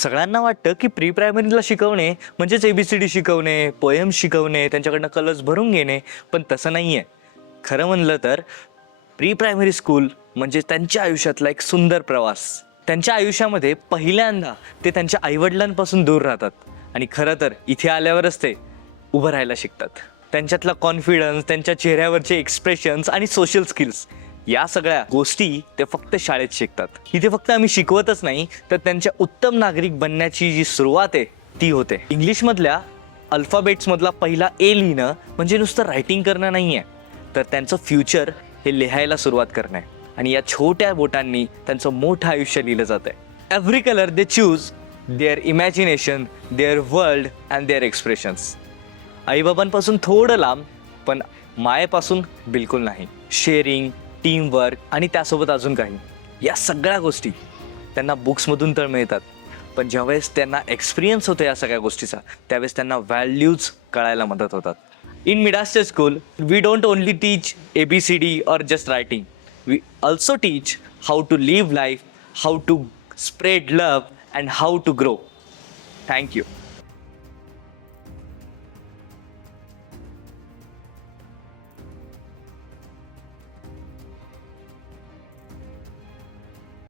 सगळ्यांना वाटतं की प्री प्रायमरीला शिकवणे म्हणजेच एबीसीडी शिकवणे पोएम शिकवणे त्यांच्याकडनं कलर्स भरून घेणे पण तसं नाही आहे खरं म्हणलं तर प्री प्रायमरी स्कूल म्हणजे त्यांच्या आयुष्यातला एक सुंदर प्रवास. त्यांच्या आयुष्यामध्ये पहिल्यांदा ते त्यांच्या आईवडिलांपासून दूर राहतात. आणि खरं तर इथे आल्यावरच ते उभं राहायला शिकतात. त्यांच्यातला कॉन्फिडन्स त्यांच्या चेहऱ्यावरचे एक्सप्रेशन्स आणि सोशल स्किल्स या सगळ्या गोष्टी ते फक्त शाळेत शिकतात. इथे फक्त आम्ही शिकवतच नाही तर त्यांच्या उत्तम नागरिक बनण्याची जी सुरुवात आहे ती होते. इंग्लिशमधल्या अल्फाबेट्समधला पहिला ए लिहिणं म्हणजे नुसतं रायटिंग करणं नाही आहे तर त्यांचं फ्युचर हे लिहायला सुरुवात करणं. आहे आणि या छोट्या बोटांनी त्यांचं मोठं आयुष्य लिहिलं जातं आहे every colour they choose their imagination their world and their expressions आईबाबांपासून थोडं लांब पण मायेपासून बिलकुल नाही. शेअरिंग टीमवर्क आणि त्यासोबत अजून काही. या सगळ्या गोष्टी त्यांना बुक्समधून तर मिळतात. पण ज्यावेळेस त्यांना एक्सपिरियन्स होतो या सगळ्या गोष्टीचा त्यावेळेस त्यांना व्हॅल्यूज कळायला मदत होतात. In Midaster school we don't only teach A B C D or just writing we also teach how to live life how to spread love and how to grow thank you